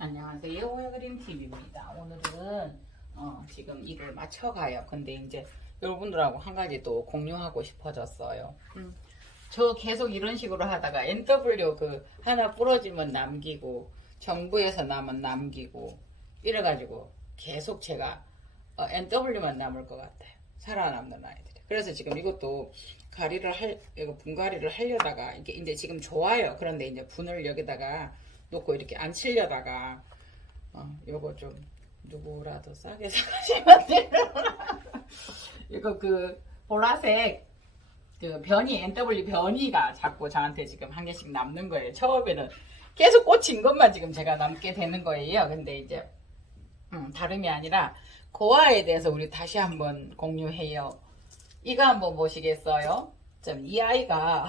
안녕하세요. 호야그림TV입니다. 오늘은 지금 이걸 맞춰가요. 근데 이제 여러분들하고 한 가지 또 공유하고 싶어졌어요. 저 계속 이런 식으로 하다가 NW 그 하나 부러지면 남기고 정부에서 남은 남기고 이래가지고 계속 제가 NW만 남을 것 같아요. 살아남는 아이들이. 그래서 지금 이것도 이거 분갈이를 하려다가 이게 이제 지금 좋아요. 그런데 이제 분을 여기다가 놓고 이렇게 안 치려다가 요거 좀 누구라도 싸게 사가시면 돼요. 이거 그 보라색 그 변이 NW 변이가 자꾸 저한테 지금 한 개씩 남는 거예요. 처음에는 계속 꽂힌 것만 지금 제가 남게 되는 거예요. 근데 이제 다름이 아니라 고아에 대해서 우리 다시 한번 공유해요. 이거 한번 보시겠어요? 이 아이가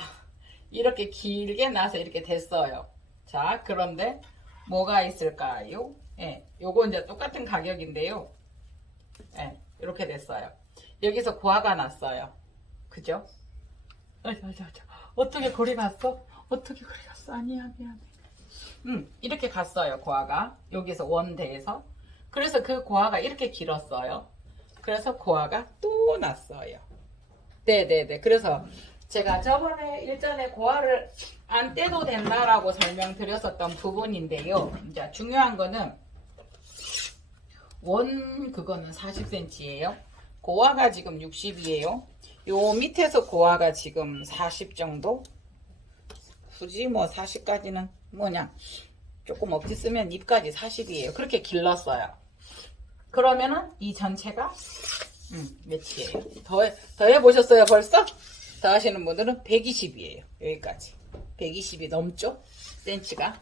이렇게 길게 나서 이렇게 됐어요. 자, 그런데 뭐가 있을까요? 예, 요거 이제 똑같은 가격인데요. 예, 이렇게 됐어요. 여기서 고아가 났어요. 그죠? 어떻게 거리 갔어? 어떻게 거리 갔어? 아니야, 미안해. 이렇게 갔어요, 고아가. 여기서 원대에서. 그래서 그 고아가 이렇게 길었어요. 그래서 고아가 또 났어요. 네네네. 그래서 제가 저번에 일전에 고아를 안 떼도 된다라고 설명드렸었던 부분인데요. 이제 중요한 거는 그거는 40cm예요. 고아가 지금 60이에요. 요 밑에서 고아가 지금 40 정도? 굳이 뭐 40까지는 뭐냐. 조금 억지 쓰면 입까지 40이에요. 그렇게 길렀어요. 그러면은 이 전체가 몇이에요? 더해 보셨어요 벌써? 더 하시는 분들은 120이에요. 여기까지 120이 넘죠? 센치가.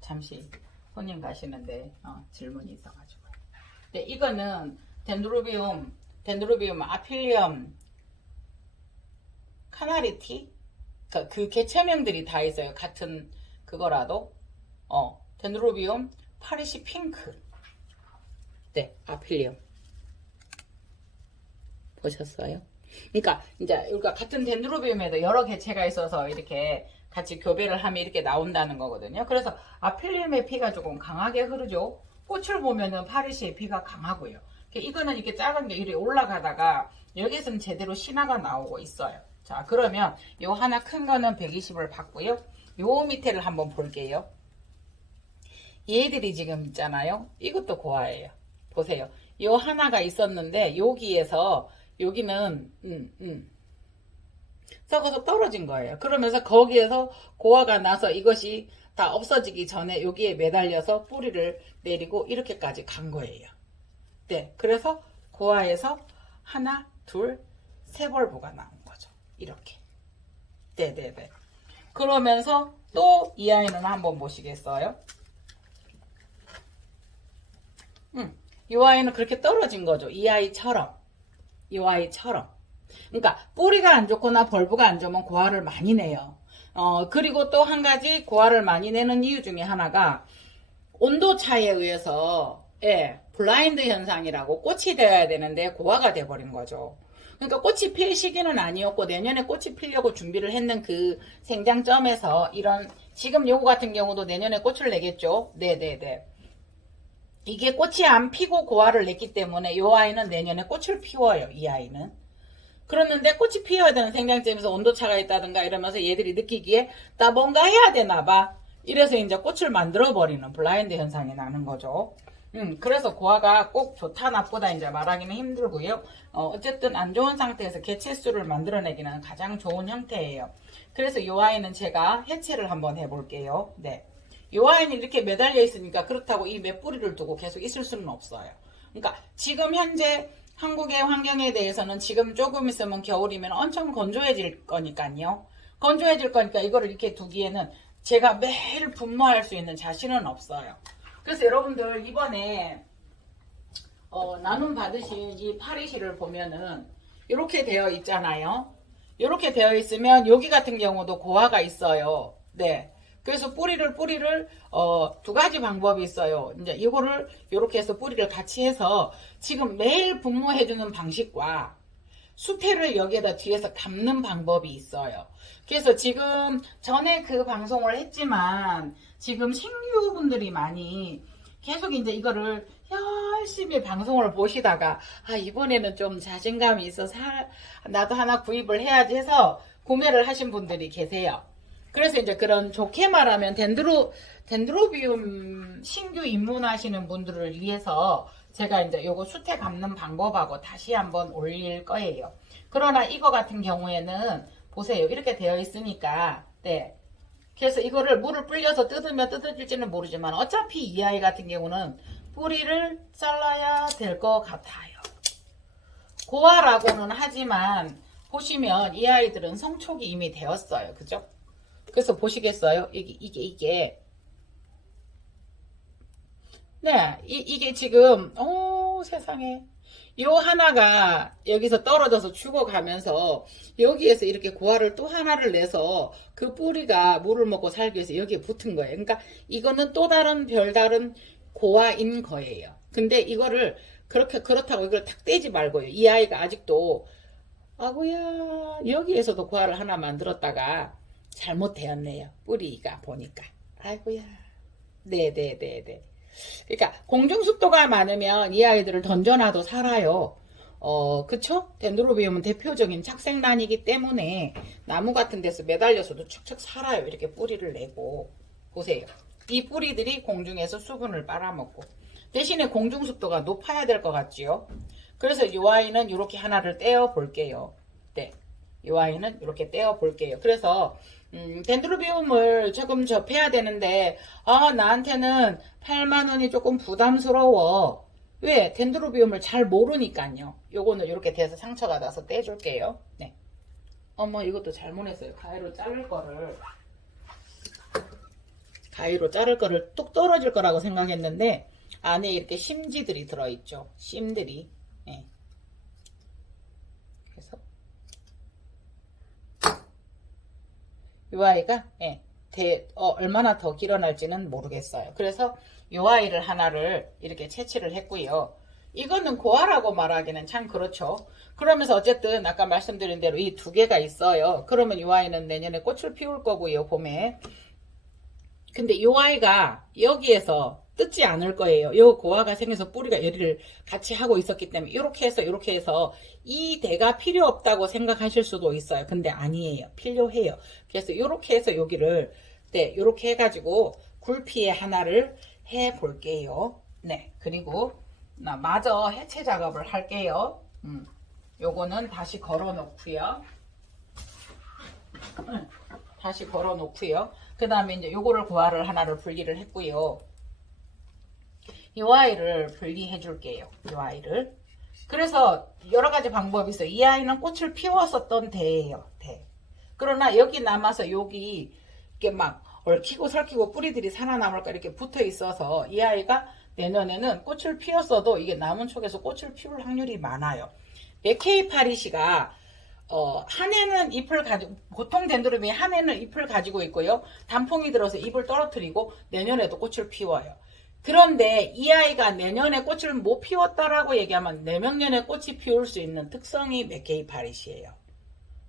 잠시 손님 가시는데 질문이 있어가지고. 네, 이거는 덴드로비움 아필리엄 카나리티 그 개체명들이 다 있어요. 같은 그거라도 덴드로비움 파리시 핑크. 네, 아필리엄 보셨어요? 그러니까 이제 우리가 같은 덴드로비움에도 여러 개체가 있어서 이렇게 같이 교배를 하면 이렇게 나온다는 거거든요. 그래서 아필리움의 피가 조금 강하게 흐르죠. 꽃을 보면은 파리시의 피가 강하고요. 이거는 이렇게 작은 게 이렇게 올라가다가 여기서는 제대로 신화가 나오고 있어요. 자, 그러면 요 하나 큰 거는 120을 받고요. 요 밑에를 한번 볼게요. 얘들이 지금 있잖아요. 이것도 고아예요. 보세요. 요 하나가 있었는데 여기는 썩어서 떨어진 거예요. 그러면서 거기에서 고아가 나서 이것이 다 없어지기 전에 여기에 매달려서 뿌리를 내리고 이렇게까지 간 거예요. 네, 그래서 고아에서 하나, 둘, 세 벌보가 나온 거죠. 이렇게. 네네네. 그러면서 또 이 아이는 한번 보시겠어요? 이 아이는 그렇게 떨어진 거죠. 이 아이처럼. 그러니까 뿌리가 안 좋거나 벌브가 안 좋으면 고아를 많이 내요. 그리고 또 한 가지 고아를 많이 내는 이유 중에 하나가 온도 차에 의해서 블라인드 현상이라고 꽃이 되어야 되는데 고아가 돼버린 거죠. 그러니까 꽃이 필 시기는 아니었고 내년에 꽃이 피려고 준비를 했는 그 생장점에서 이런 지금 요거 같은 경우도 내년에 꽃을 내겠죠. 네네네. 이게 꽃이 안 피고 고아를 냈기 때문에 이 아이는 내년에 꽃을 피워요. 이 아이는. 그러는데 꽃이 피어야 되는 생장점에서 온도차가 있다든가 이러면서 얘들이 느끼기에 나 뭔가 해야 되나 봐. 이래서 이제 꽃을 만들어버리는 블라인드 현상이 나는 거죠. 그래서 고아가 꼭 좋다 나쁘다 이제 말하기는 힘들고요. 어쨌든 안 좋은 상태에서 개체수를 만들어내기는 가장 좋은 형태예요. 그래서 이 아이는 제가 해체를 한번 해볼게요. 네. 이 아이는 이렇게 매달려 있으니까 그렇다고 이 맷뿌리를 두고 계속 있을 수는 없어요. 그러니까 지금 현재 한국의 환경에 대해서는 지금 조금 있으면 겨울이면 엄청 건조해질 거니까요. 건조해질 거니까 이거를 이렇게 두기에는 제가 매일 분무할 수 있는 자신은 없어요. 그래서 여러분들 이번에 나눔 받으신 이 파리시를 보면은 이렇게 되어 있잖아요. 이렇게 되어 있으면 여기 같은 경우도 고아가 있어요. 네. 그래서 뿌리를 두 가지 방법이 있어요. 이제 이거를 이렇게 해서 뿌리를 같이 해서 지금 매일 분무해주는 방식과 수태를 여기에다 뒤에서 감는 방법이 있어요. 그래서 지금 전에 그 방송을 했지만 지금 신규분들이 많이 계속 이제 이거를 열심히 방송을 보시다가 이번에는 좀 자신감이 있어서 나도 하나 구입을 해야지 해서 구매를 하신 분들이 계세요. 그래서 이제 그런 좋게 말하면 덴드로비움 신규 입문하시는 분들을 위해서 제가 이제 요거 수태 감는 방법하고 다시 한번 올릴 거예요. 그러나 이거 같은 경우에는 보세요. 이렇게 되어 있으니까 네. 그래서 이거를 물을 불려서 뜯으면 뜯어질지는 모르지만 어차피 이 아이 같은 경우는 뿌리를 잘라야 될 것 같아요. 고아라고는 하지만 보시면 이 아이들은 성촉이 이미 되었어요. 그죠? 그래서 보시겠어요? 이게 네, 이게 지금 세상에 요 하나가 여기서 떨어져서 죽어가면서 여기에서 이렇게 고아를 또 하나를 내서 그 뿌리가 물을 먹고 살기 위해서 여기에 붙은 거예요. 그러니까 이거는 또 다른 별다른 고아인 거예요. 근데 이거를 그렇다고 이걸 탁 떼지 말고요. 이 아이가 아직도 아구야 여기에서도 고아를 하나 만들었다가 잘못되었네요. 뿌리가 보니까 아이고야 네네네네. 그러니까 공중습도가 많으면 이 아이들을 던져놔도 살아요. 그쵸? 덴드로비움은 대표적인 착색란이기 때문에 나무 같은 데서 매달려서도 척척 살아요. 이렇게 뿌리를 내고 보세요. 이 뿌리들이 공중에서 수분을 빨아먹고 대신에 공중습도가 높아야 될 것 같지요. 그래서 이 아이는 이렇게 하나를 떼어 볼게요. 네, 이 아이는 이렇게 떼어 볼게요. 그래서 덴드로비움을 조금 접해야 되는데 나한테는 8만원이 조금 부담스러워. 왜? 덴드로비움을 잘 모르니까요. 요거는 이렇게 돼서 상처가 나서 떼줄게요. 네. 어머 이것도 잘못했어요. 가위로 자를 거를 뚝 떨어질 거라고 생각했는데 안에 이렇게 심지들이 들어있죠. 심들이. 네. 그래서 이 아이가 얼마나 더 길어날지는 모르겠어요. 그래서 이 아이를 하나를 이렇게 채취를 했고요. 이거는 고아라고 말하기는 참 그렇죠. 그러면서 어쨌든 아까 말씀드린 대로 이 두 개가 있어요. 그러면 이 아이는 내년에 꽃을 피울 거고요. 봄에. 근데 이 아이가 여기에서 뜯지 않을 거예요. 이 고아가 생겨서 뿌리가 열이를 같이 하고 있었기 때문에 이렇게 해서 이 대가 필요 없다고 생각하실 수도 있어요. 근데 아니에요. 필요해요. 그래서 이렇게 해서 여기를 이렇게 해가지고 굴피에 하나를 해 볼게요. 네, 그리고 마저 해체 작업을 할게요. 요거는 다시 걸어 놓고요. 그 다음에 이제 요거를 고아를 하나를 분리를 했고요. 이 아이를 분리해 줄게요. 이 아이를. 그래서 여러 가지 방법이 있어요. 이 아이는 꽃을 피웠었던 대예요. 대. 그러나 여기 남아서 여기 이렇게 막 얽히고 설키고 뿌리들이 살아남을까 이렇게 붙어 있어서 이 아이가 내년에는 꽃을 피웠어도 이게 남은 쪽에서 꽃을 피울 확률이 많아요. 맥케이 파리시가 한 해는 잎을 가지고 보통 덴드로비움이 한 해는 잎을 가지고 있고요. 단풍이 들어서 잎을 떨어뜨리고 내년에도 꽃을 피워요. 그런데 이 아이가 내년에 꽃을 못 피웠다라고 얘기하면 내명년에 꽃이 피울 수 있는 특성이 맥케이 파리시예요.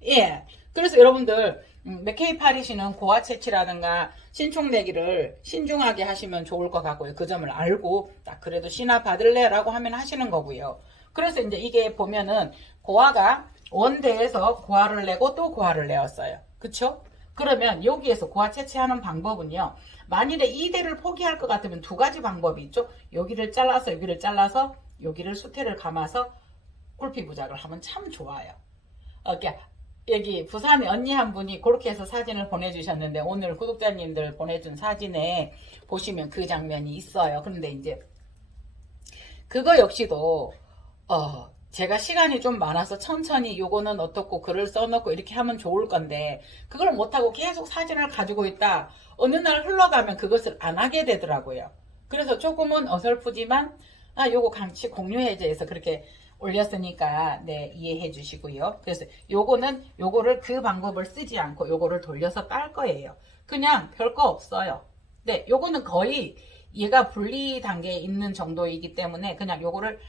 예. 그래서 여러분들 맥케이 파리시는 고아 채취라든가 신총내기를 신중하게 하시면 좋을 것 같고요. 그 점을 알고 딱 그래도 신화 받을래? 라고 하면 하시는 거고요. 그래서 이제 이게 보면은 고아가 원대에서 고아를 내고 또 고아를 내었어요. 그쵸? 그러면 여기에서 고아 채취하는 방법은요. 만일에 이 대를 포기할 것 같으면 두 가지 방법이 있죠. 여기를 잘라서 여기를 수태를 감아서 굴피 부작을 하면 참 좋아요. 여기 부산에 언니 한 분이 그렇게 해서 사진을 보내주셨는데 오늘 구독자님들 보내준 사진에 보시면 그 장면이 있어요. 그런데 이제 그거 역시도 제가 시간이 좀 많아서 천천히 요거는 어떻고 글을 써놓고 이렇게 하면 좋을 건데 그걸 못하고 계속 사진을 가지고 있다. 어느 날 흘러가면 그것을 안 하게 되더라고요. 그래서 조금은 어설프지만 요거 같이 공유해제해서 그렇게 올렸으니까 네 이해해 주시고요. 그래서 요거를 그 방법을 쓰지 않고 요거를 돌려서 깔 거예요. 그냥 별거 없어요. 네, 요거는 거의 얘가 분리 단계에 있는 정도이기 때문에 그냥 요거를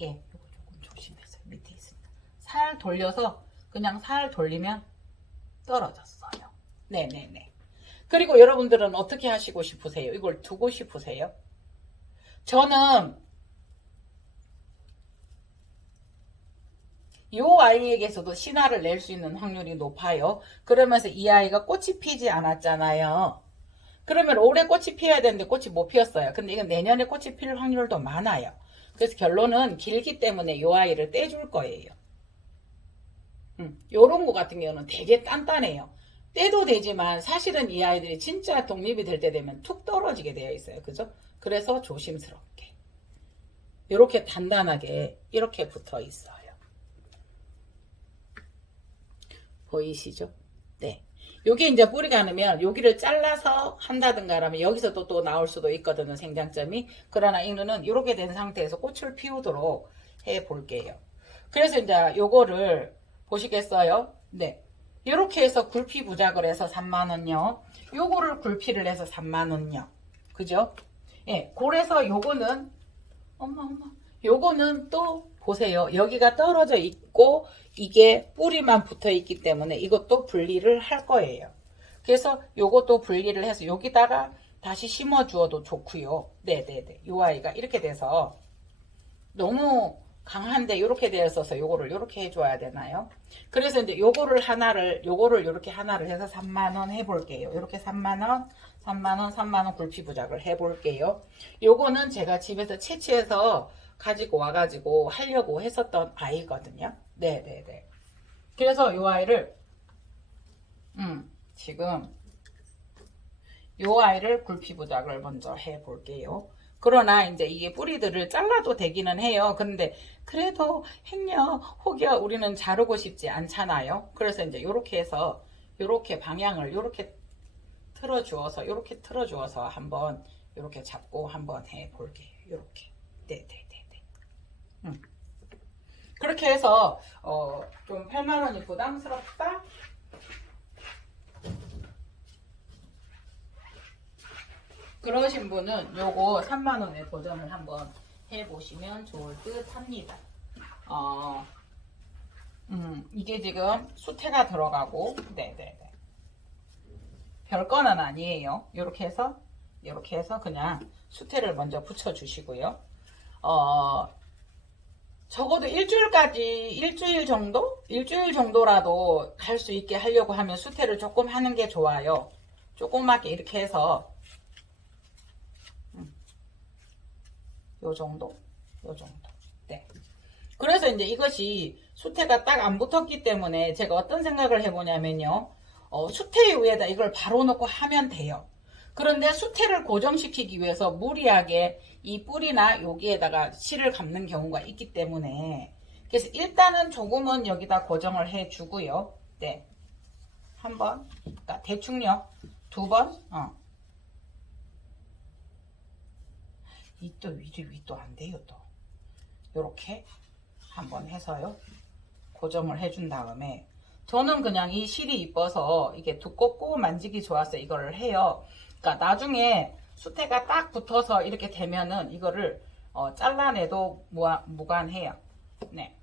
요거 조금 조심해서 밑에 있으니까 살 돌려서 그냥 살 돌리면 떨어졌어요. 네네네. 그리고 여러분들은 어떻게 하시고 싶으세요? 이걸 두고 싶으세요? 저는 이 아이에게서도 신화를 낼 수 있는 확률이 높아요. 그러면서 이 아이가 꽃이 피지 않았잖아요. 그러면 올해 꽃이 피어야 되는데 꽃이 못 피었어요. 근데 이건 내년에 꽃이 필 확률도 많아요. 그래서 결론은 길기 때문에 이 아이를 떼줄 거예요. 요런 거 같은 경우는 되게 단단해요. 떼도 되지만 사실은 이 아이들이 진짜 독립이 될 때 되면 툭 떨어지게 되어 있어요. 그죠? 그래서 조심스럽게. 이렇게 단단하게 이렇게 붙어 있어요. 보이시죠? 네. 요게 이제 뿌리가 않으면 여기를 잘라서 한다든가 하면 여기서도 또 나올 수도 있거든요. 생장점이. 그러나 이거는 이렇게 된 상태에서 꽃을 피우도록 해 볼게요. 그래서 이제 요거를 보시겠어요? 네. 이렇게 해서 굴피 부작을 해서 3만원요. 요거를 굴피를 해서 3만원요. 그죠? 예. 그래서 요거는 엄마 요거는 또 보세요. 여기가 떨어져 있고 이게 뿌리만 붙어 있기 때문에 이것도 분리를 할 거예요. 그래서 요것도 분리를 해서 여기다가 다시 심어 주어도 좋고요. 네네네. 요 아이가 이렇게 돼서 너무 강한데 이렇게 되어 있어서 요거를 이렇게 해줘야 되나요? 그래서 이제 요거를 이렇게 하나를 해서 3만원 해볼게요. 이렇게 3만원, 3만원, 3만원 굴피 부작을 해볼게요. 요거는 제가 집에서 채취해서 가지고 와가지고 하려고 했었던 아이거든요. 네네네. 그래서 요 아이를, 지금 요 아이를 굴피 부작을 먼저 해볼게요. 그러나 이제 이게 뿌리들을 잘라도 되기는 해요. 근데 그래도 행여 혹여 우리는 자르고 싶지 않잖아요. 그래서 이제 요렇게 해서 요렇게 방향을 요렇게 틀어주어서 한번 요렇게 잡고 한번 해볼게요. 요렇게. 네네네네. 그렇게 해서 좀 8만원이 부담스럽다? 그러신 분은 요거 3만원에 도전을 한번 해보시면 좋을 듯 합니다. 이게 지금 수태가 들어가고, 네네네. 별거는 아니에요. 이렇게 해서 그냥 수태를 먼저 붙여주시고요. 적어도 일주일 정도라도 갈 수 있게 하려고 하면 수태를 조금 하는 게 좋아요. 조그맣게 이렇게 해서 요 정도. 네. 그래서 이제 이것이 수태가 딱 안 붙었기 때문에 제가 어떤 생각을 해보냐면요. 수태 위에다 이걸 바로 놓고 하면 돼요. 그런데 수태를 고정시키기 위해서 무리하게 이 뿌리나 여기에다가 실을 감는 경우가 있기 때문에 그래서 일단은 조금은 여기다 고정을 해 주고요. 네. 한 번, 그러니까 대충요. 두 번, 또 위도 안 돼요, 또. 요렇게 한번 해서요. 고정을 해준 다음에 저는 그냥 이 실이 이뻐서 이게 두껍고 만지기 좋아서 이거를 해요. 그러니까 나중에 수태가 딱 붙어서 이렇게 되면은 이거를 잘라내도 무관해요. 네.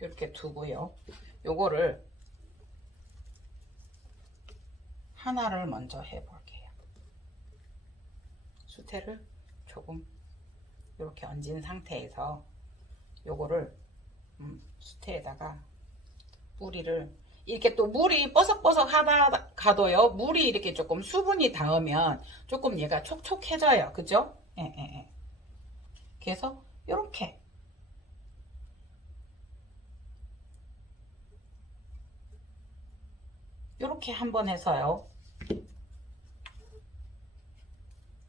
이렇게 두고요. 요거를 하나를 먼저 해볼게요. 수태를 조금 이렇게 얹은 상태에서 요거를 수태에다가 뿌리를 이렇게 또 물이 뻐석뻐석 하다 가도요. 물이 이렇게 조금 수분이 닿으면 조금 얘가 촉촉해져요. 그죠? 예. 그래서 요렇게 한번 해서요.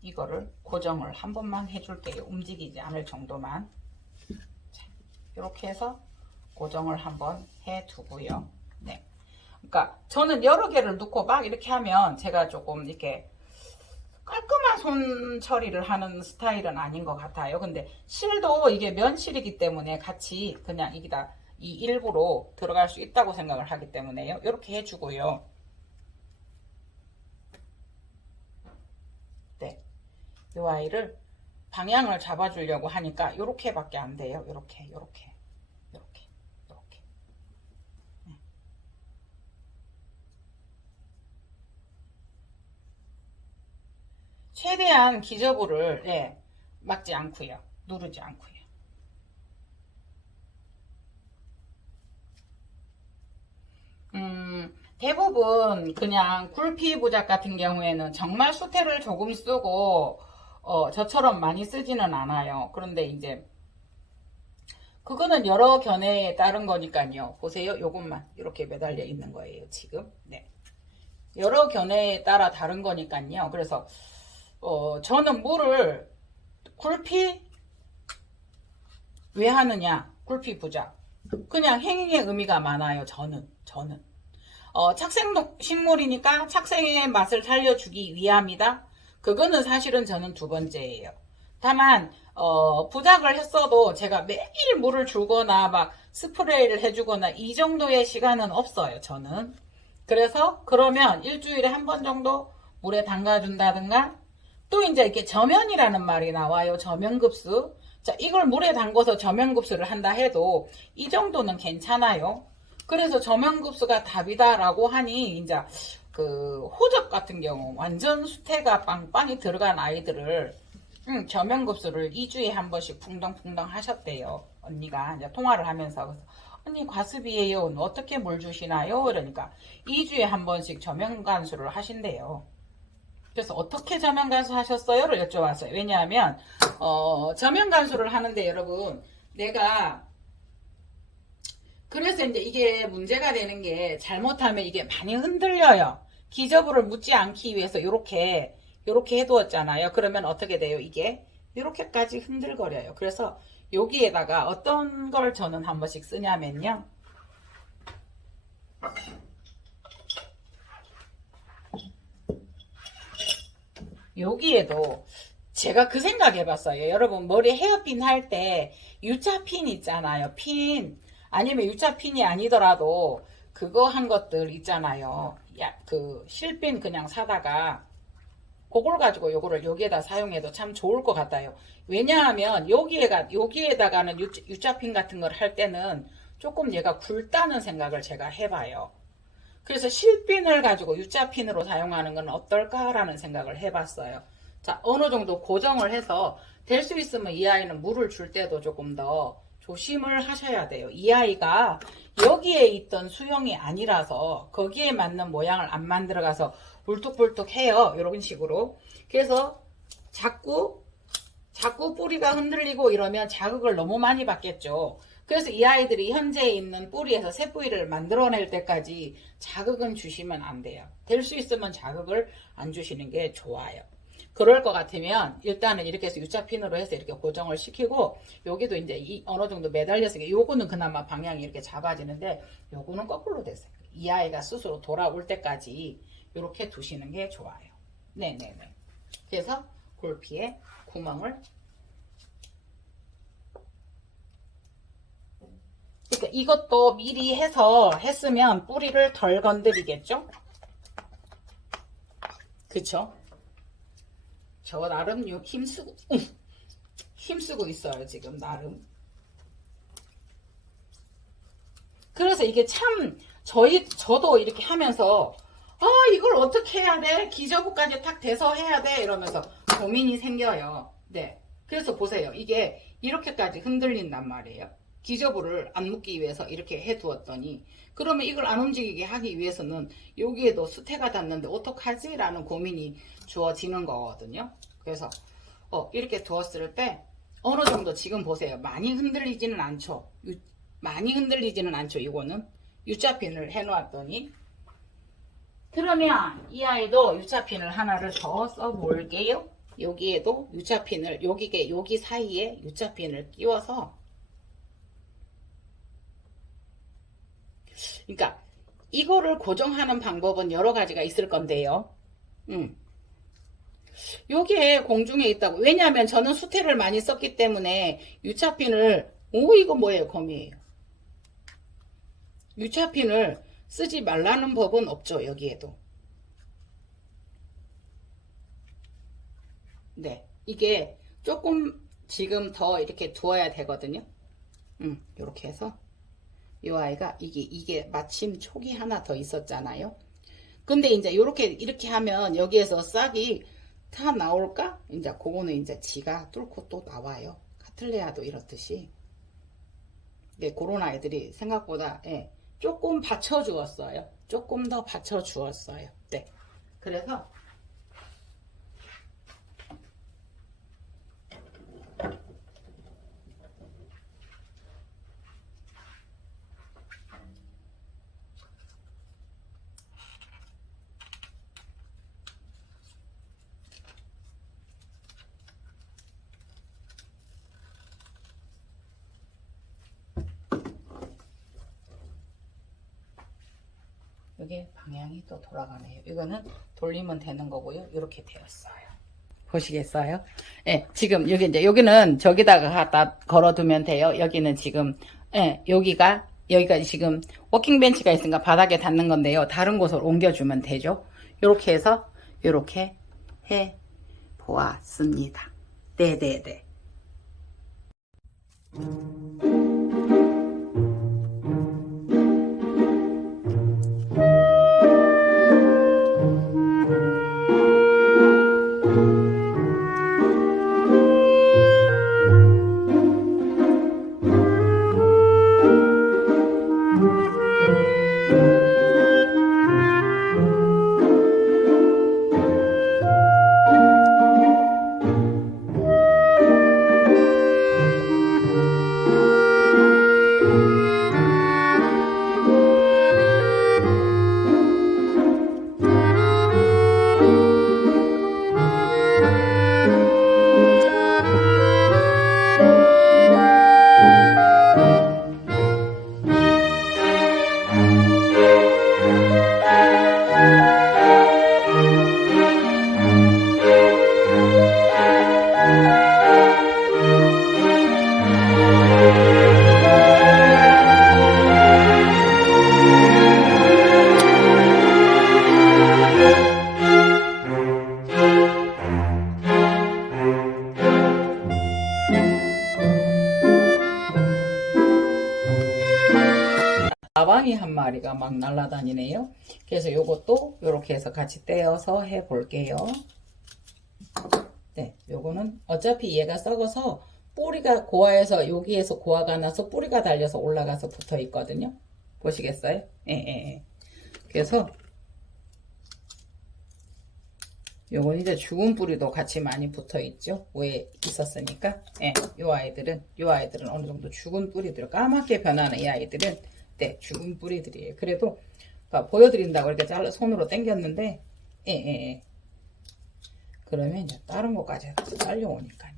이거를 고정을 한 번만 해줄게요. 움직이지 않을 정도만. 자, 이렇게 해서 고정을 한번 해두고요. 네. 그러니까 저는 여러 개를 넣고 막 이렇게 하면 제가 조금 이렇게 깔끔한 손 처리를 하는 스타일은 아닌 것 같아요. 근데 실도 이게 면실이기 때문에 같이 그냥 여기다 이 일부로 들어갈 수 있다고 생각을 하기 때문에요. 이렇게 해주고요. 네. 이 아이를 방향을 잡아주려고 하니까 요렇게밖에 안 돼요. 요렇게. 최대한 기저부를 막지 않고요. 누르지 않고요. 대부분 그냥 굴피 부작 같은 경우에는 정말 수태를 조금 쓰고 저처럼 많이 쓰지는 않아요. 그런데 이제 그거는 여러 견해에 따른 거니까요. 보세요. 요것만 이렇게 매달려 있는 거예요. 지금. 네. 여러 견해에 따라 다른 거니까요. 그래서 저는 물을 굴피 왜 하느냐? 굴피 부작. 그냥 행위의 의미가 많아요. 저는. 착생 식물이니까 착생의 맛을 살려주기 위함이다. 그거는 사실은 저는 두 번째예요. 다만 부작을 했어도 제가 매일 물을 주거나 막 스프레이를 해주거나 이 정도의 시간은 없어요. 저는. 그래서 그러면 일주일에 한 번 정도 물에 담가준다든가 또 이제 이렇게 저면이라는 말이 나와요. 저면급수. 자, 이걸 물에 담궈서 저면급수를 한다 해도 이 정도는 괜찮아요. 그래서 저면급수가 답이다라고 하니 이제 그 호적 같은 경우 완전 수태가 빵빵히 들어간 아이들을 저면급수를 2주에 한 번씩 풍덩풍덩 하셨대요. 언니가 이제 통화를 하면서 그래서 언니 과습이에요. 어떻게 물 주시나요? 그러니까 2주에 한 번씩 저면간수를 하신대요. 그래서 어떻게 저면간수 하셨어요?를 여쭤봤어요. 왜냐하면 저면간수를 하는데 여러분 내가 그래서 이제 이게 문제가 되는 게 잘못하면 이게 많이 흔들려요. 기저부를 묻지 않기 위해서 이렇게 해두었잖아요. 그러면 어떻게 돼요? 이게 이렇게까지 흔들거려요. 그래서 여기에다가 어떤 걸 저는 한 번씩 쓰냐면요. 여기에도 제가 그 생각 해봤어요. 여러분 머리 헤어핀 할 때 U자핀 있잖아요. 핀 아니면 U자핀이 아니더라도 그거 한 것들 있잖아요. 그 실핀 그냥 사다가 그걸 가지고 요거를 여기에다 사용해도 참 좋을 것 같아요. 왜냐하면 여기에다가는 U자핀 같은 걸 할 때는 조금 얘가 굵다는 생각을 제가 해봐요. 그래서 실핀을 가지고 U자핀으로 사용하는 건 어떨까라는 생각을 해봤어요. 자, 어느 정도 고정을 해서 될 수 있으면 이 아이는 물을 줄 때도 조금 더 조심을 하셔야 돼요. 이 아이가 여기에 있던 수영이 아니라서 거기에 맞는 모양을 안 만들어가서 울뚝불뚝 해요. 이런 식으로. 그래서 자꾸 뿌리가 흔들리고 이러면 자극을 너무 많이 받겠죠. 그래서 이 아이들이 현재 있는 뿌리에서 새 뿌리를 만들어낼 때까지 자극은 주시면 안 돼요. 될 수 있으면 자극을 안 주시는 게 좋아요. 그럴 것 같으면 일단은 이렇게 해서 U자핀으로 해서 이렇게 고정을 시키고 여기도 이제 어느 정도 매달려서 요거는 그나마 방향이 이렇게 잡아지는데 요거는 거꾸로 됐어요. 이 아이가 스스로 돌아올 때까지 이렇게 두시는 게 좋아요. 네네네. 그래서 골피에 구멍을 그러니까 이것도 미리 해서 했으면 뿌리를 덜 건드리겠죠? 그쵸? 저 나름 힘쓰고 있어요 지금 나름. 그래서 이게 참 저도 이렇게 하면서 이걸 어떻게 해야 돼? 기저부까지 탁 대서 해야 돼? 이러면서 고민이 생겨요. 네. 그래서 보세요. 이게 이렇게까지 흔들린단 말이에요. 기저부를 안 묶기 위해서 이렇게 해두었더니 그러면 이걸 안 움직이게 하기 위해서는 여기에도 수태가 닿는데 어떡하지? 라는 고민이 주어지는 거거든요. 그래서 이렇게 두었을 때 어느 정도 지금 보세요. 많이 흔들리지는 않죠. 이거는 U자핀을 해놓았더니 그러면 이 아이도 U자핀을 하나를 더 써볼게요. 여기에도 U자핀을 여기 사이에 U자핀을 끼워서 그러니까 이거를 고정하는 방법은 여러 가지가 있을 건데요. 요게 공중에 있다고. 왜냐하면 저는 수태를 많이 썼기 때문에 U자핀을 이거 뭐예요? 거미예요. U자핀을 쓰지 말라는 법은 없죠. 여기에도. 네, 이게 조금 지금 더 이렇게 두어야 되거든요. 이렇게 해서 이 아이가 이게 마침 촉이 하나 더 있었잖아요. 근데 이제 이렇게 하면 여기에서 싹이 다 나올까? 이제 그거는 이제 지가 뚫고 또 나와요. 카틀레아도 이렇듯이. 예, 그런 아이들이 생각보다 예, 조금 받쳐주었어요. 조금 더 받쳐주었어요. 네. 그래서 여기 방향이 또 돌아가네요. 이거는 돌리면 되는 거고요. 이렇게 되었어요. 보시겠어요? 예, 지금 여기는 저기다가 갖다 걸어두면 돼요. 여기는 지금, 예, 여기가 지금 워킹 벤치가 있으니까 바닥에 닿는 건데요. 다른 곳으로 옮겨주면 되죠. 이렇게 해서 이렇게 해 보았습니다. 네네네. 나방이 한 마리가 막 날아다니네요. 그래서 요것도 이렇게 해서 같이 떼어서 해 볼게요. 네, 요거는 어차피 얘가 썩어서 뿌리가 고아에서 여기에서 고아가 나서 뿌리가 달려서 올라가서 붙어 있거든요. 보시겠어요? 예, 예, 예. 그래서 요건 이제 죽은 뿌리도 같이 많이 붙어 있죠. 위에 있었으니까. 예, 요 아이들은 어느 정도 죽은 뿌리들, 까맣게 변하는 이 아이들은 네, 죽은 뿌리들이에요. 그래도 보여드린다고 이렇게 손으로 당겼는데, 예, 예, 예. 그러면 이제 다른 것까지 같이 딸려오니까요.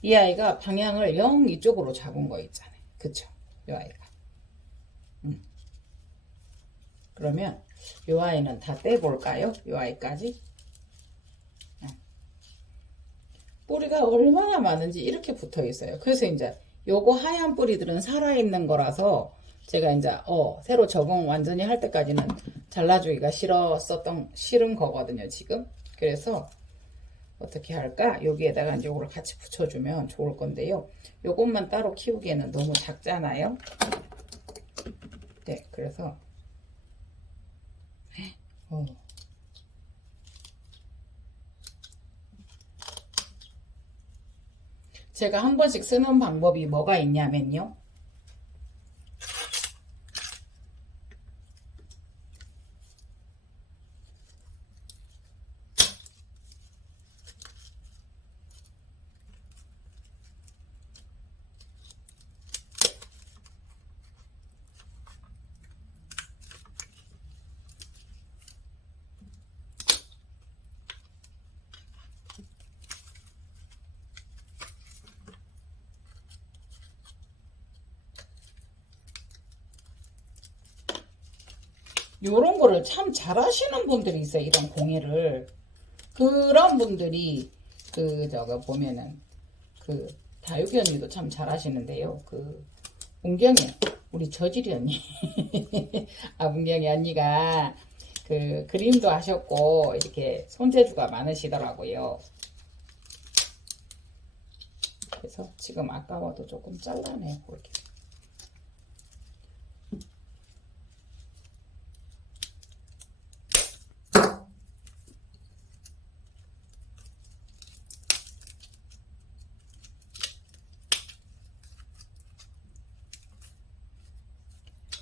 이 아이가 방향을 영 이쪽으로 잡은 거 있잖아요. 그쵸? 이 아이가. 그러면 이 아이는 다 떼볼까요? 이 아이까지. 뿌리가 얼마나 많은지 이렇게 붙어 있어요. 그래서 이제 요거 하얀 뿌리들은 살아있는 거라서 제가 이제 새로 적응 완전히 할 때까지는 잘라주기가 싫은 거거든요, 지금. 그래서 어떻게 할까? 여기에다가 이제 요걸 같이 붙여주면 좋을 건데요. 요것만 따로 키우기에는 너무 작잖아요. 네, 그래서 제가 한 번씩 쓰는 방법이 뭐가 있냐면요. 요런 거를 참 잘하시는 분들이 있어요. 이런 공예를. 그런 분들이 저거 보면은 다육이 언니도 참 잘하시는데요. 문경이 우리 저지리 언니 문경이 언니가 그림도 하셨고 이렇게 손재주가 많으시더라고요. 그래서 지금 아까워도 조금 잘라내 볼게요.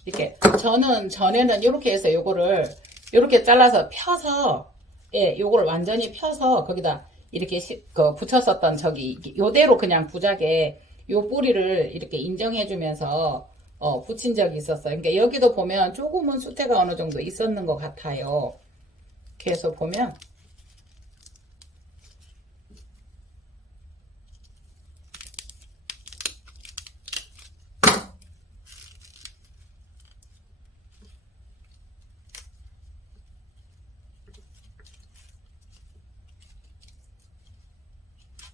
이렇게 저는 전에는 이렇게 해서 요거를 이렇게 잘라서 펴서 예, 요걸 완전히 펴서 거기다 이렇게 붙였었던 저기 요대로 그냥 부작에 요 뿌리를 이렇게 인정해주면서 붙인 적이 있었어요. 그러니까 여기도 보면 조금은 수태가 어느 정도 있었는 것 같아요. 계속 보면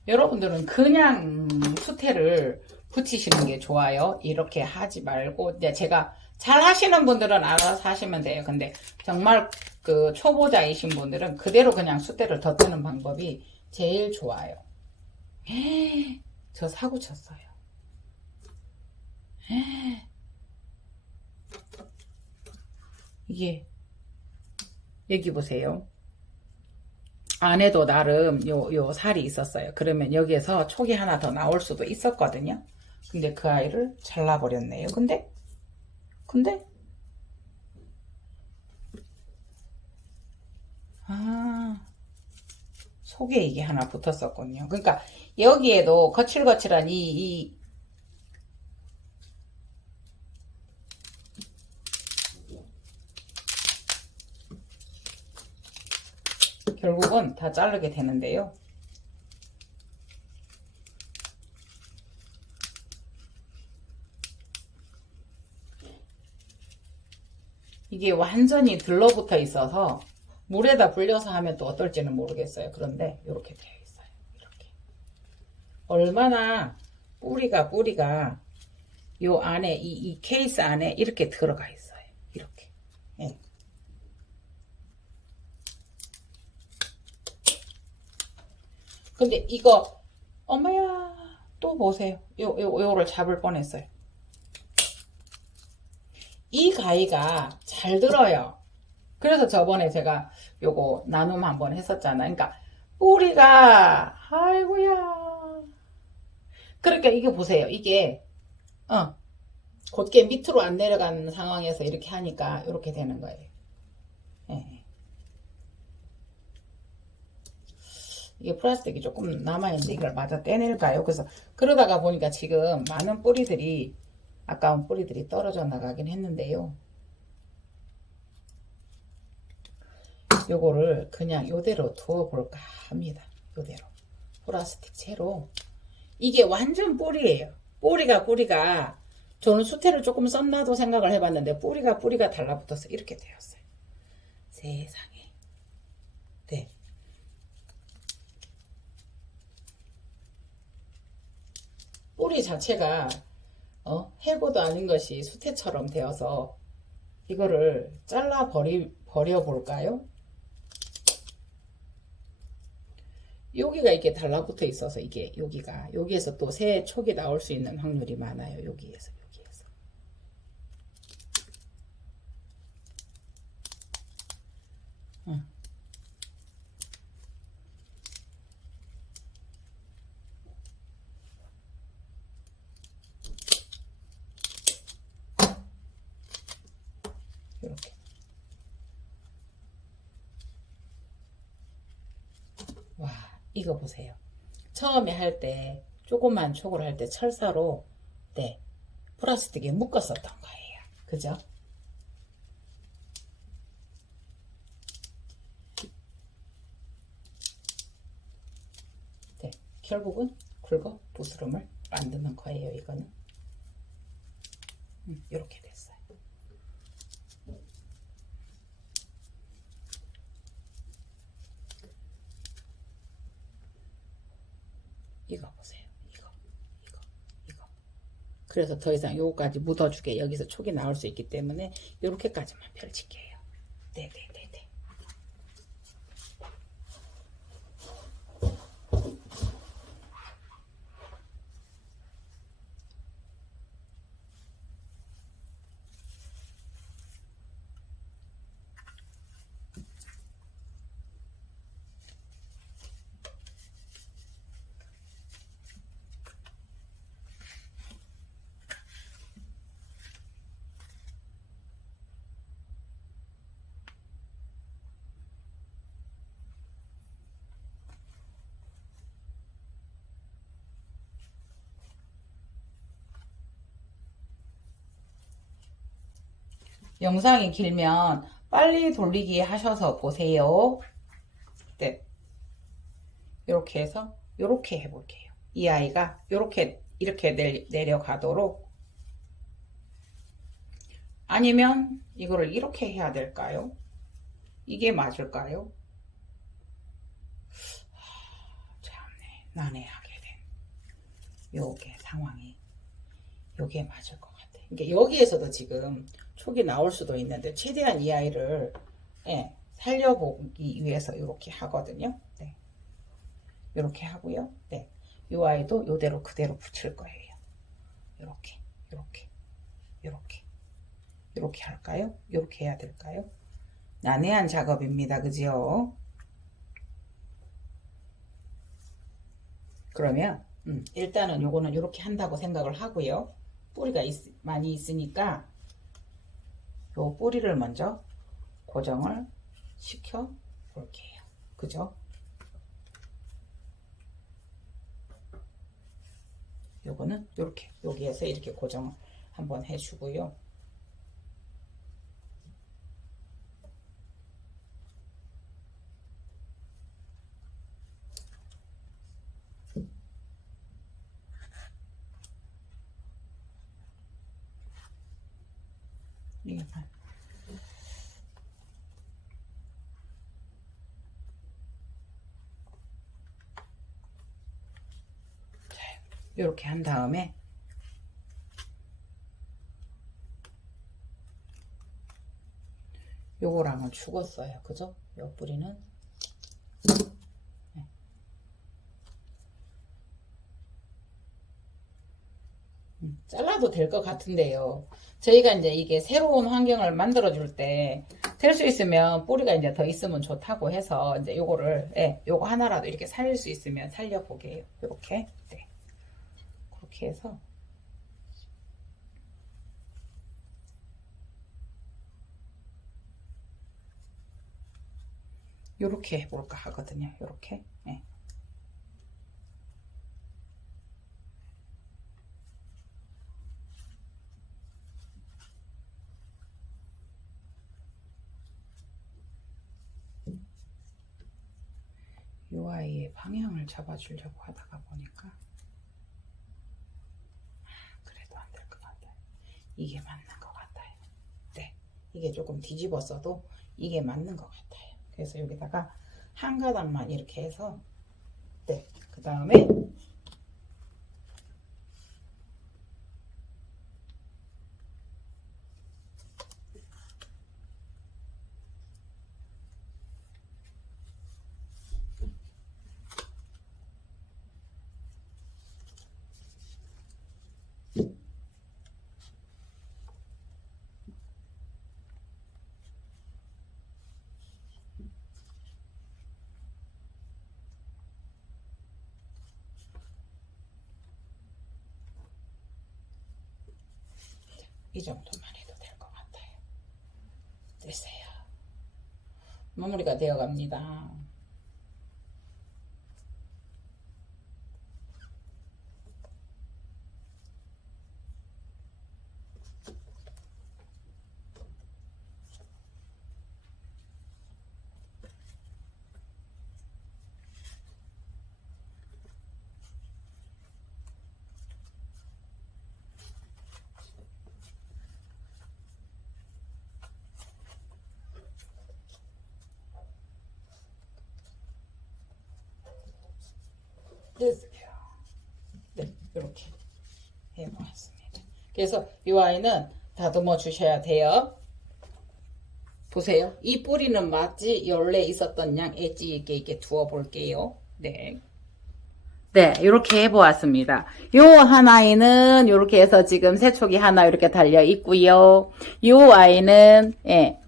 여러분들은 그냥 수태를 붙이시는 게 좋아요. 이렇게 하지 말고 이제 제가 잘 하시는 분들은 알아서 하시면 돼요. 근데 정말 그 초보자이신 분들은 그대로 그냥 수태를 덧뜨는 방법이 제일 좋아요. 저 사고 쳤어요. 이게 여기 보세요. 안에도 나름 요 살이 있었어요. 그러면 여기에서 촉이 하나 더 나올 수도 있었거든요. 근데 그 아이를 잘라버렸네요. 근데 아 속에 이게 하나 붙었었군요. 그러니까 여기에도 거칠거칠한 결국은 다 자르게 되는데요. 이게 완전히 들러붙어 있어서 물에다 불려서 하면 또 어떨지는 모르겠어요. 그런데 이렇게 되어 있어요. 이렇게 얼마나 뿌리가 요 안에 이 케이스 안에 이렇게 들어가 있어요. 이렇게. 예. 근데 이거 엄마야 또 보세요. 요거를 잡을 뻔했어요. 이 가위가 잘 들어요. 그래서 저번에 제가 요거 나눔 한번 했었잖아요. 그러니까 뿌리가 아이고야. 그러니까 이게 보세요. 이게 곧게 밑으로 안 내려가는 상황에서 이렇게 하니까 이렇게 되는 거예요. 예. 이게 플라스틱이 조금 남아있는데 이걸 마저 떼낼까요? 그래서 그러다가 보니까 지금 많은 뿌리들이 아까운 뿌리들이 떨어져 나가긴 했는데요. 요거를 그냥 요대로 두어 볼까 합니다. 요대로 플라스틱 채로. 이게 완전 뿌리예요. 뿌리가 저는 수태를 조금 썼나도 생각을 해봤는데 뿌리가 달라붙어서 이렇게 되었어요. 세상에. 네. 뿌리 자체가 해고도 아닌 것이 수태처럼 되어서 이거를 잘라 버려 볼까요? 여기가 이렇게 달라붙어 있어서 이게 여기에서 또 새 촉이 나올 수 있는 확률이 많아요. 여기에서. 이렇게. 와, 이거 보세요. 처음에 할 때 조그만 촉을 할 때 철사로 네 플라스틱에 묶었었던 거예요. 그죠? 네, 결국은 굵어 부스럼을 만드는 거예요. 이거는 이렇게 됐어요. 이거 보세요. 이거. 그래서 더 이상 요거까지 묻어주게 여기서 촉이 나올 수 있기 때문에 요렇게까지만 펼칠게요. 네네네네. 영상이 길면 빨리 돌리기 하셔서 보세요. 네. 이렇게 해서 이렇게 해볼게요. 이 아이가 이렇게 내려가도록. 아니면 이거를 이렇게 해야 될까요? 이게 맞을까요? 참네, 난해하게 된 요게 상황이 요게 맞을 것 같아요. 이게 여기에서도 지금 촉이 나올 수도 있는데 최대한 이 아이를 살려보기 위해서 이렇게 하거든요. 네. 이렇게 하고요. 네. 이 아이도 이대로 그대로 붙일 거예요. 이렇게 이렇게 할까요? 이렇게 해야 될까요? 난해한 작업입니다. 그죠? 그러면 일단은 요거는 이렇게 한다고 생각을 하고요. 뿌리가 많이 있으니까 요 뿌리를 먼저 고정을 시켜 볼게요. 그죠? 요거는 이렇게 여기에서 이렇게 고정을 한번 해주고요. 이렇게 한 다음에 요거랑은 죽었어요. 그죠? 요 뿌리는 잘라도 될 것 같은데요. 저희가 이제 이게 새로운 환경을 만들어 줄 때 될 수 있으면 뿌리가 이제 더 있으면 좋다고 해서 이제 요거를 요거 하나라도 이렇게 살릴 수 있으면 살려 보게요. 이렇게 네. 그렇게 해서 요렇게 해볼까 하거든요. 요렇게 네. 요 아이의 방향을 잡아주려고 하다가 보니까 그래도 안 될 것 같아요. 이게 맞는 것 같아요. 네, 이게 조금 뒤집었어도 이게 맞는 것 같아요. 그래서 여기다가 한 가닥만 이렇게 해서 네, 그 다음에 이 정도만 해도 될 것 같아요. 됐어요. 마무리가 되어 갑니다. 됐어요. 네, 이렇게 해보았습니다. 그래서 이 아이는 다듬어 주셔야 돼요. 보세요. 이 뿌리는 마치 원래 있었던 양 엣지 있게 이렇게 두어 볼게요. 네. 네, 이렇게 해보았습니다. 요 하나에는 이렇게 해서 지금 세 촉이 하나 이렇게 달려 있고요. 요 아이는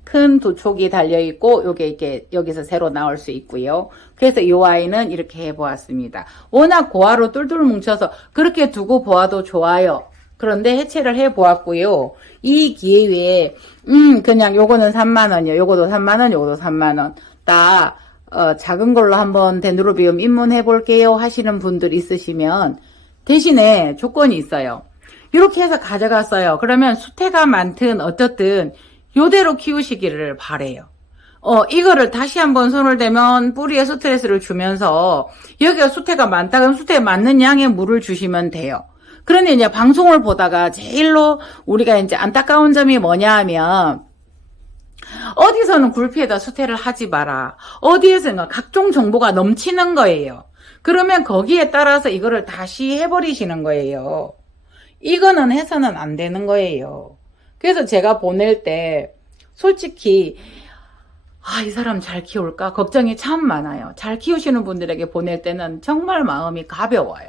큰 두 촉이 달려 있고 요게 이렇게 여기서 새로 나올 수 있고요. 그래서 요 아이는 이렇게 해보았습니다. 워낙 고화로 뚫뚫 뭉쳐서 그렇게 두고 보아도 좋아요. 그런데 해체를 해보았고요. 이 기회에 그냥 요거는 3만원이요. 요거도 3만원, 요거도 3만원. 딱 작은 걸로 한번 데누로비움 입문해 볼게요 하시는 분들 있으시면 대신에 조건이 있어요. 이렇게 해서 가져갔어요. 그러면 수태가 많든 어떻든 요대로 키우시기를 바래요. 이거를 다시 한번 손을 대면 뿌리에 스트레스를 주면서 여기가 수태가 많다 그럼 수태에 맞는 양의 물을 주시면 돼요. 그런데 이제 방송을 보다가 제일로 우리가 이제 안타까운 점이 뭐냐 하면 어디서는 굴피에다 수태를 하지 마라. 어디에서는 각종 정보가 넘치는 거예요. 그러면 거기에 따라서 이거를 다시 해버리시는 거예요. 이거는 해서는 안 되는 거예요. 그래서 제가 보낼 때 솔직히 이 사람 잘 키울까? 걱정이 참 많아요. 잘 키우시는 분들에게 보낼 때는 정말 마음이 가벼워요.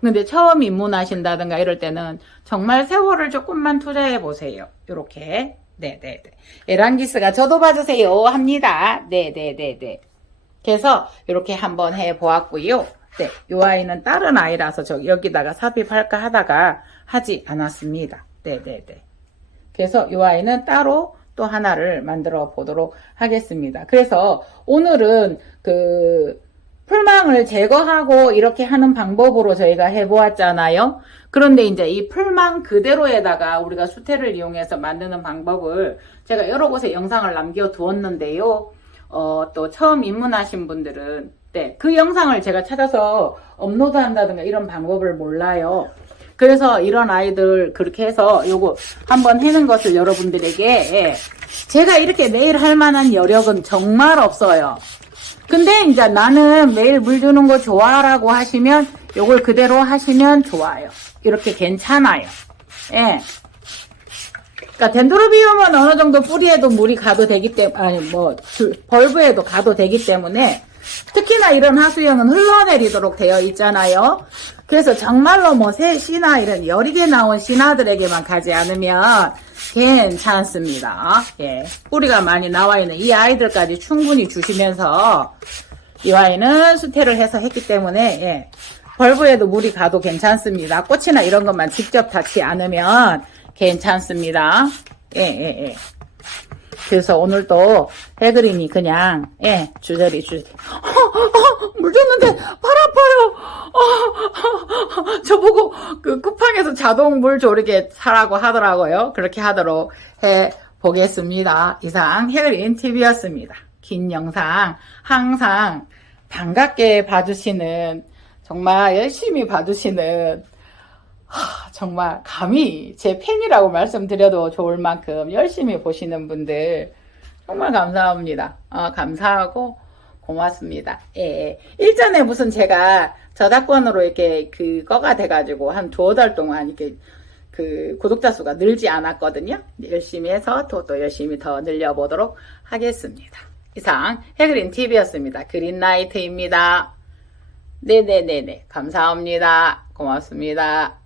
근데 처음 입문하신다든가 이럴 때는 정말 세월을 조금만 투자해 보세요. 이렇게. 네네네. 에란기스가 저도 봐주세요 합니다. 네네네네. 그래서 이렇게 한번 해 보았고요. 네, 이 아이는 다른 아이라서 여기다가 삽입할까 하다가 하지 않았습니다. 네네네. 그래서 이 아이는 따로 또 하나를 만들어 보도록 하겠습니다. 그래서 오늘은 풀망을 제거하고 이렇게 하는 방법으로 저희가 해보았잖아요. 그런데 이제 이 풀망 그대로에다가 우리가 수태를 이용해서 만드는 방법을 제가 여러 곳에 영상을 남겨두었는데요. 또 처음 입문하신 분들은 네, 그 영상을 제가 찾아서 업로드 한다든가 이런 방법을 몰라요. 그래서 이런 아이들 그렇게 해서 요거 한번 해는 것을 여러분들에게 제가 이렇게 매일 할 만한 여력은 정말 없어요. 근데 이제 나는 매일 물 주는 거 좋아라고 하시면 요걸 그대로 하시면 좋아요. 이렇게 괜찮아요. 예. 그러니까 덴드로비움은 어느 정도 뿌리에도 물이 가도 되기 때문에 벌브에도 가도 되기 때문에 특히나 이런 하수형은 흘러내리도록 되어 있잖아요. 그래서 정말로 새 씨나 이런 여리게 나온 씨나들에게만 가지 않으면 괜찮습니다. 예. 뿌리가 많이 나와 있는 이 아이들까지 충분히 주시면서 이 아이는 수태를 해서 했기 때문에 예. 벌브에도 물이 가도 괜찮습니다. 꽃이나 이런 것만 직접 닿지 않으면 괜찮습니다. 예. 그래서 오늘도 해그린이 그냥 주저리 물 줬는데 발 아파요. 저보고 그 쿠팡에서 자동 물 조리개 사라고 하더라고요. 그렇게 하도록 해 보겠습니다. 이상 해그린 TV였습니다. 긴 영상 항상 반갑게 봐주시는 정말 열심히 봐주시는 정말 감히 제 팬이라고 말씀드려도 좋을 만큼 열심히 보시는 분들 정말 감사합니다. 감사하고 고맙습니다. 예. 일전에 무슨 제가 저작권으로 이렇게 그거가 돼가지고 한 2-5달 동안 이렇게 구독자 수가 늘지 않았거든요. 열심히 해서 또 열심히 더 늘려보도록 하겠습니다. 이상 해그린 TV였습니다. 그린나이트입니다. 네네네네. 감사합니다. 고맙습니다.